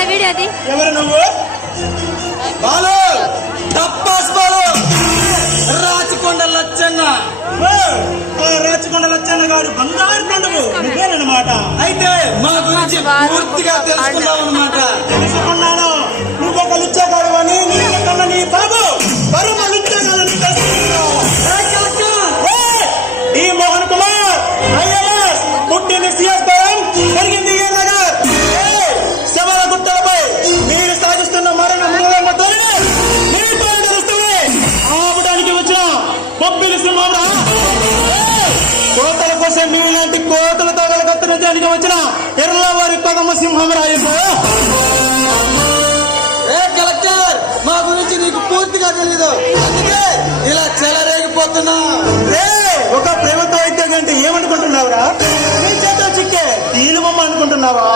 తీరా వీడియో అది? ఎవరు నువ్వు? బాలు! తప్పాస్ బాలు! రాచకొండ లచ్చన్న. రాచకొండ లచ్చన్న గారు బంగారు పండుగ. నువ్వేనమాట అయితే మా గురించి పూర్తిగా తెలుసుకుందాం అనమాట తెలుసుకున్నాను పబ్బిలి సింహంరా ఏయ్! కోతల కోసం మీలాంటి కోతలతో గల కత్తిరించడానికి వచ్చిన ఎర్రవారి కొదమ సింహం రాయసు ఏ కలెక్టర్ మా గురించి నీకు పూర్తిగా తెలియదు అందుకే ఇలా చెలరేగిపోతున్నా. ఒక ప్రభుత్వ వైద్యం అంటే ఏమనుకుంటున్నావురా? నీ చేత చిక్కే తీలుబొమ్మ అనుకుంటున్నావా?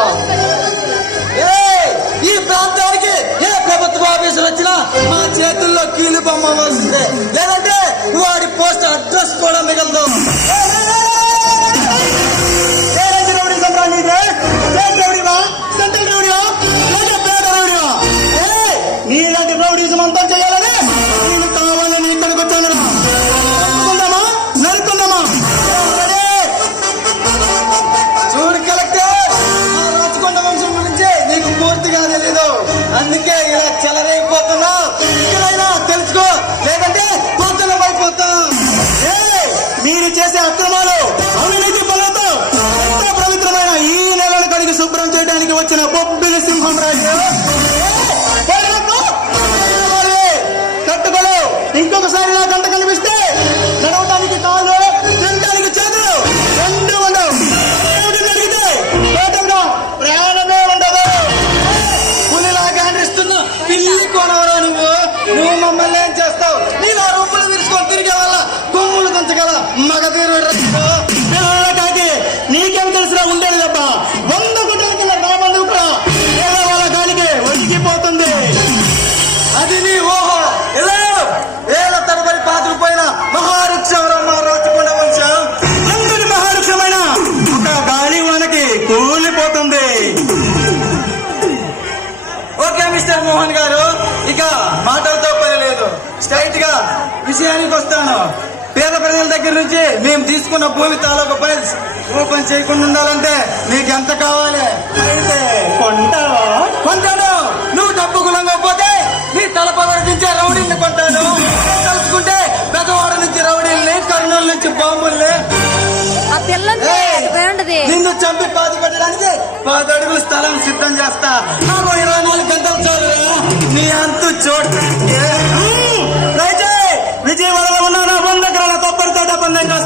ప్రభుత్వ ఆఫీసులు వచ్చినా మా చేతుల్లో కీలు బొమ్మ వస్తుంది లేదంటే వాడి పోస్ట్ అడ్రస్ కూడా మిగలదు. సెంట్రల్ నీలాంటి రౌడీజం అంతా చేయాలని నేను కావాలని ఇక్కడికి వచ్చాను నరుకుందామా నరుకుందామా చూడు కలెక్టర్ రాచకొండ వంశం గురించి నీకు పూర్తిగా తెలీదు అందుకే ఇలా చెలరైపోతున్నా ఇక్కడైనా తెలుసుకో లేదంటే పొద్దున మీరు చేసే అక్రమాలు అవినీతి పనులతో ఎంత పవిత్రమైన ఈ నెలను కడిగి శుభ్రం చేయడానికి వచ్చిన బొబ్బిలి సింహం రాజు. మగధీరు పిల్లల నీకేం తెలిసినా ఉండేది తప్ప. వంద గుడ్డల కింద రాబందు కూడా వాళ్ళ దానికి ఒడిగిపోతుంది అది నీ ఓహో ఎలా? వేల తరబడి పాతుకుపోయిన మహావృక్షం మా రాచకొండ వంశం. అందరి మహావృక్షమైన ఒక గాలి వానకి కూలిపోతుంది. ఓకే మిస్టర్ మోహన్ గారు. ఇక మాటలతో పని లేదు స్ట్రైట్గా విషయానికి వస్తాను. దగ్గర నుంచి మేము తీసుకున్న భూమి తాలూకు ఫైల్స్ ఓపెన్ చేయకుండా ఉండాలంటే మీకు ఎంత కావాలి? అయితే కొంటావా కొంటాను. నువ్వు డబ్బు గులంగా పోతే నీ తలపదర నుంచే రౌడీల్ని కొంటాను. తలుచుకుంటే పెద్దవాడ నుంచి రౌడీల్ని కర్నూలు నుంచి బాంబుల్ని. నిన్ను చంపి పాతి పెట్టడానికి పది అడుగుల స్థలం సిద్ధం చేస్తా. నాకు ఇరవై నాలుగు గంటలు చాలు నీ అంతు చూడ no.